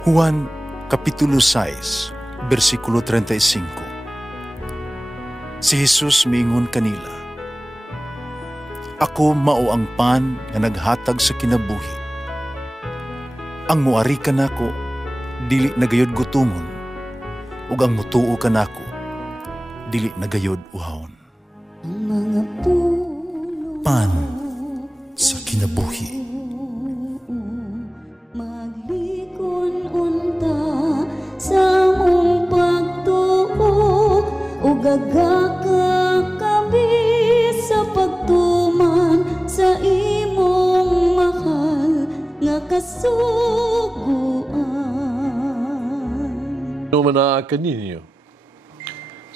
Juan Kapitulo 6, versikulo 35. Si Jesus miingon kanila, "Ako mao ang pan nga naghatag sa kinabuhi. Ang muari kanako dili nagayod gutomon, ug ang mutuo kanako dili nagayod uhawon." Pan sa kinabuhi. Gagakakabi sa pagtuman sa imong mahal nga kasuguan. Numana kaninyo.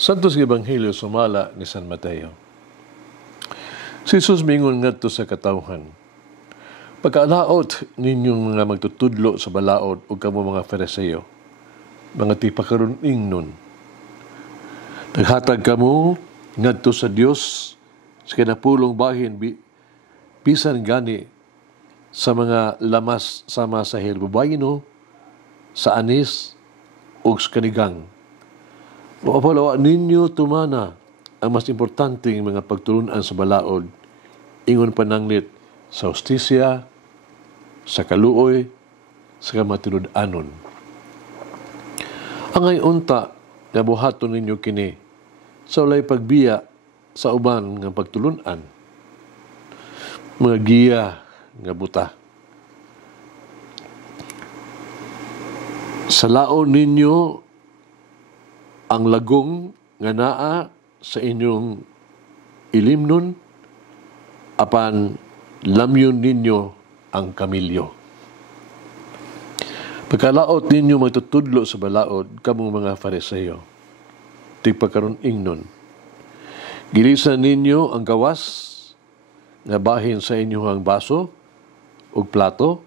Santos Ebanghelyo sumala ni San Mateo. Si Jesus mingon ngadto sa katawhan, "Pagkaalaot ninyong mga magtutudlo sa balaod ug kamo mga Fariseo, mga tipakaron ingnon. Naghatag kamo ngadto sa Dios sa kinapulong bahin bisan gani sa mga lamas sama sa helbubayno, sa anis ug sa kanigang. O apalawa ninyo tumana ang mas importanteng mga pagtulunan sa balaod, ingon pananglit sa hustisya, sa kaluoy, sa kamatinud-anon. Angay unta nga buhaton ninyo kini sa walay pagbiya sa uban nga pagtulunan, mga giya nga buta. Sa laon ninyo ang lagong nga naa sa inyong ilimnon, apan lamyon ninyo ang kamilyo. Pagkalaot ninyo magtutudlo sa balaod, kamong mga Fariseo, tigpakaron ingnon. Gilisan ninyo ang gawas nga bahin sa inyong baso ug plato,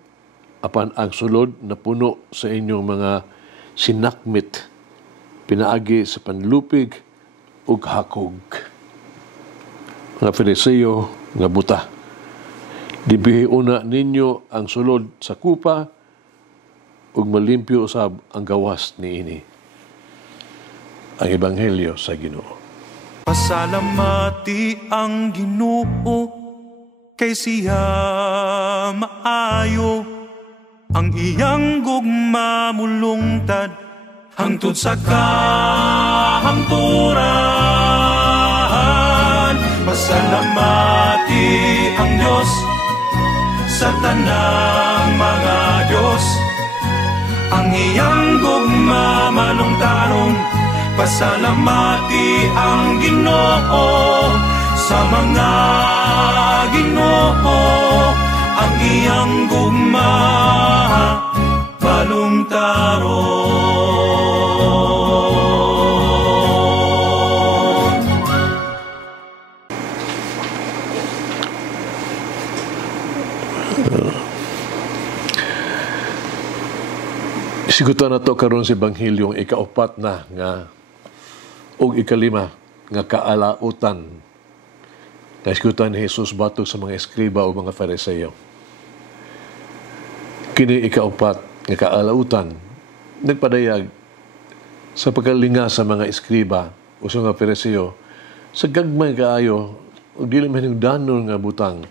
apan ang sulod na puno sa inyong mga sinakmit, pinaagi sa panlupig ug hakog. Mga Fariseo nga buta, dibihiuna ninyo ang sulod sa kupa ug malimpyo usab ang gawas niini." Ang Ebanghelyo sa Ginoo. Pasalamati ang Ginoo kay siya maayo, ang iyang gugma mulungtad hangtod sa kahangturan. Pasalamati ang Diyos sa tanang mga Diyos, ang iyang gugma malungtaron. Pasalamati ang Ginoo sa mga Ginoo, ang iyang gugma balungtaron. Sigutan na to karon sa Ebanghelyong ikaupat na nga o ikalima nga kaalautan na iskutan ni Jesus batok sa mga eskriba o mga Fariseo. Kini ikaupat nga kaalautan nagpadayag sa pagkalinga sa mga eskriba o sa mga Fariseo sa gagmay kaayo o dili mahinugdanon nga butang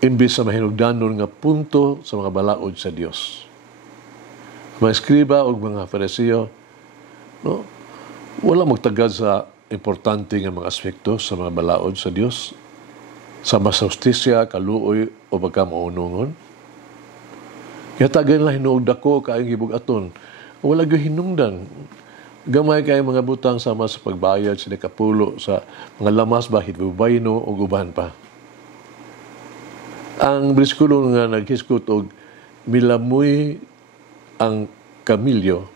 imbis sa mahinugdanon nga punto sa mga balaod sa Dios. Mga eskriba o mga Fariseo, no, wala magtagad sa importante nga mga aspekto sa mga balaod sa Dios, sama sa hustisya, kaluoy o pagkamaunungon. Kaya tagay lang hinuog dako kayong gibugaton. Wala gyud hinungdan. Gamay kay mga butang sama sa pagbayad sa kapulo sa mga lamas bahid bubayno o uban pa. Ang bersikulo nga naghiskot og milamoy ang kamilyo,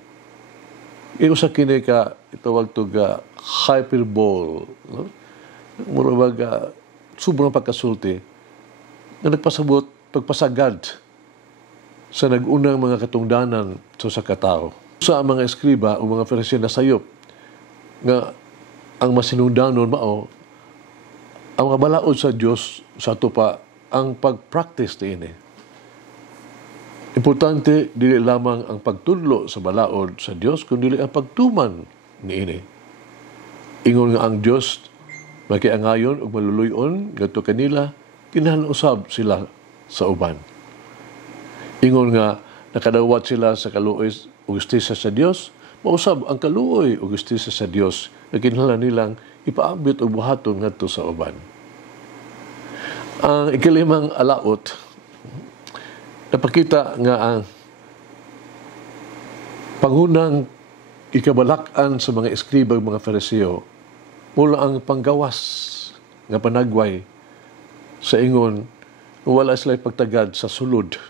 sa kini ka itawag to ga hyperbole, no? Murag sobrang pagkasulti na nagpasabot pagpasagad sa nagunang mga katungdanan sa katao. Sa mga eskriba o mga Fariseo na sayop nga ang masinungdanon mao ang mga balaod sa Dios sa ato pa ang pag-practice ini. Importante, dili lamang ang pagtudlo sa balaod sa Dios, kundi ang pagtuman niini. Ingon nga ang Dios makiangayon ug maluluyon ngadto kanila, kinahanglan usab sila sa uban. Ingon nga nakadawat sila sa kaluoy ug justisya sa Dios, mausab ang kaluoy ug justisya sa Dios nga kinahanglan nilang ipaabot ug buhaton ngadto sa uban. Ang ikalimang alaot, napakita nga ang pangunang ikabalak-an sa mga eskribang mga Fariseo mula ang panggawas nga panagway sa ingon wala sila pagtagad sa sulod.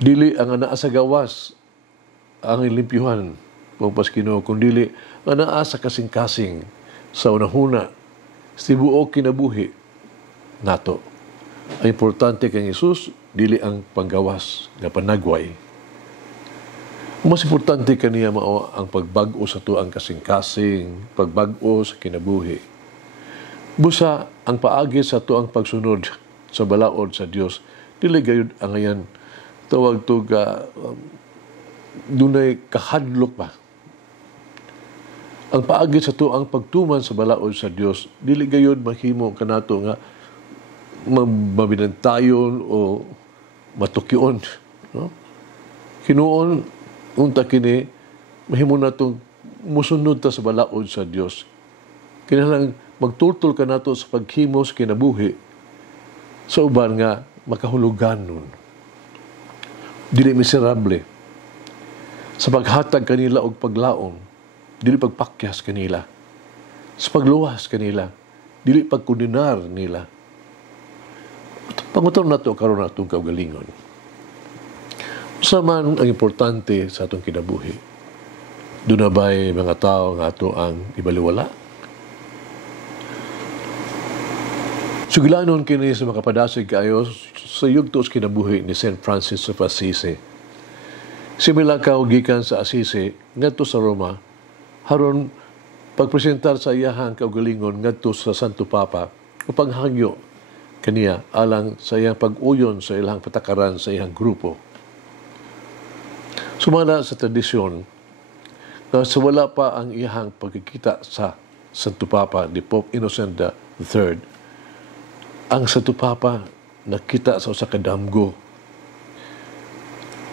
Dili ang anaa sa gawas ang ilimpyuhan mong Paskino, kundi ang anaa sa kasing-kasing sa unahuna sa tibuok kinabuhi nato. Ang importante kay Jesus dili ang panggawas nga panagway. Mas importante kaniya mao ang pagbag-o sa tuang kasing-kasing, pagbag-o sa kinabuhi. Busa ang paagi sa tuang pagsunod sa balaod sa Dios, dili gayud ang ayan tawag to dunay kahadlok ba. Ang paagi sa tuang pagtuman sa balaod sa Dios, dili gayud mahimo kanato nga mabinantayon o matukyon, no? Hinuon unta kini mahimo natong musunod ta sa balaod sa Dios. Kinahanglan magtultol ka nato sa paghimo sa kinabuhi sa uban nga makahuluganon. Dili miserable sa paghatag kanila og paglaom, dili pagpakyas kanila. Sa pagluwas kanila, dili pagkondenar nila. Panguton nato karon natong kaugalingon. Saman ang importante sa atong kinabuhi. Doon na ba'y mga tao nga ato ang ibaliwala? Sugilanon kini sa makapadasig kayo sa yugtos kinabuhi ni St. Francis of Assisi. Simila ka gikan sa Assisi ngadto sa Roma, haron pagpresentar sa iyahang kaugalingon ngadto sa Santo Papa upang hangyo kaniya alang sa iyang pag-uyon sa ilang patakaran sa iyang grupo. Sumala sa tradisyon na sa wala pa ang iyahang pagkikita sa Santo Papa ni Pope Innocent III, ang Santo Papa nakita sa usa ka damgo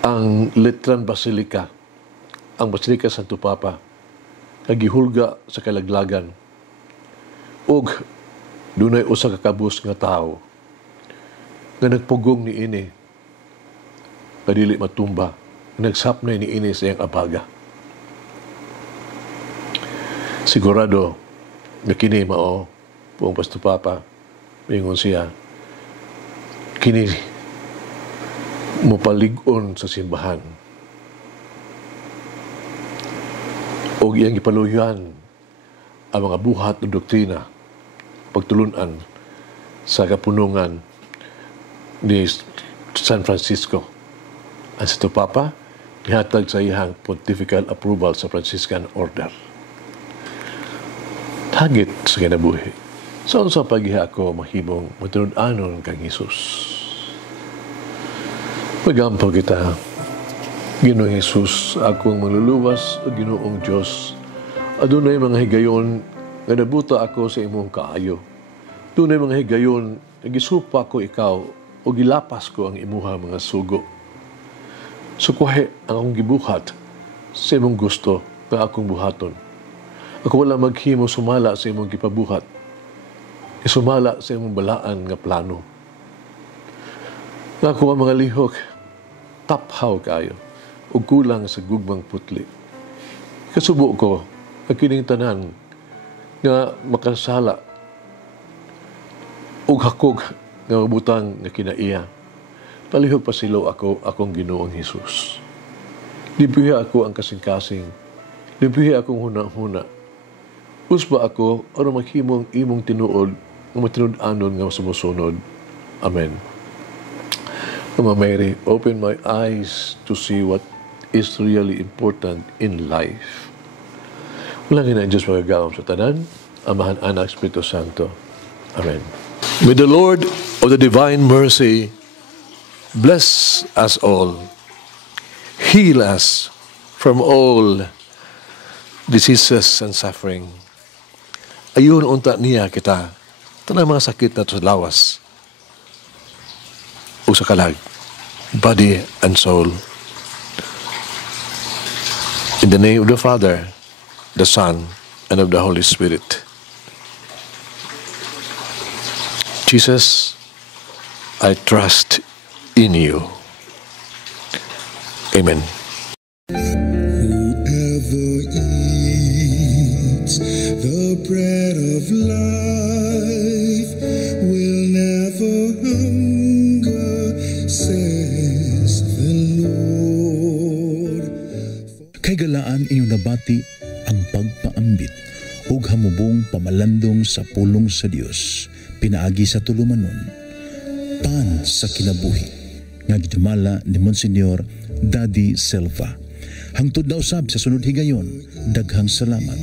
ang Letran Basilica, ang Basilica Santo Papa, nagihulga sa kalaglagan ug dunay usa ka kabus nga tawo nga nagpugong niini kadili matumba, nagsapnay niini sa iyang abaga. Sigurado na kini mao Poong Pasto Papa, ingon siya, kini mopalig-on sa simbahan o iyang ipaluyuan ang mga buhat o doktrina, pagtulunan sa kapunungan ni San Francisco. Ang Santo Papa, nihatag sa iyang pontifical approval sa Franciscan Order. Hagit sa kinabuhi. Saan sa paghiha ako mahimong matulad-anon kang Jesus? Pagampal kita, Ginoong Jesus, akong manluluwas o Ginoong Diyos. Adunay mga higayon nga nabuta ako sa imong kaayo. Dunay mga higayon nga gisupa ko ikaw o gilapas ko ang imuha mga sugo. Sukuhe ang akong gibuhat sa imong gusto na akong buhaton. Ako wala maghimo sumala sa imong gipabuhat. Isumala sa imong balaan nga plano. Nga ako ang mga lihok, taphaw kayo, o kulang sa gugmang putli. Kasubo ko, ang kining tanan, nga makasala, ug hakog nga mabutang nga kinaiya. Palihog pasilo ako, akong Ginoong Jesus. Limpihi ako ang kasing-kasing, limpihi akong huna-huna. Usba ako, o maghimong imong tinuod, ng matinud-anon nga sumusunod. Amen. Mama Mary, open my eyes to see what is really important in life. Walang ina Diyos magagawam sa tanan, Amahan, Anak, Espiritu Santo. Amen. May the Lord of the divine mercy bless us all, heal us from all diseases and suffering. Ayun unta niya kita, tanang mga sakit na sa lawas, o sa kalag, body and soul. In the name of the Father, the Son, and of the Holy Spirit. Jesus, I trust in you. Amen. Whoever eats the bread of life will never hunger, says the Lord. Kay galaan inyong nabati ang pagpaambit ug hamubong pamalandong sa pulong sa Dios pinaagi sa tulumanon. Pan sa kinabuhi nga gidumala ni Monsignor Daddy Silva. Hangtod na usab sa sunod higayon, daghang salamat.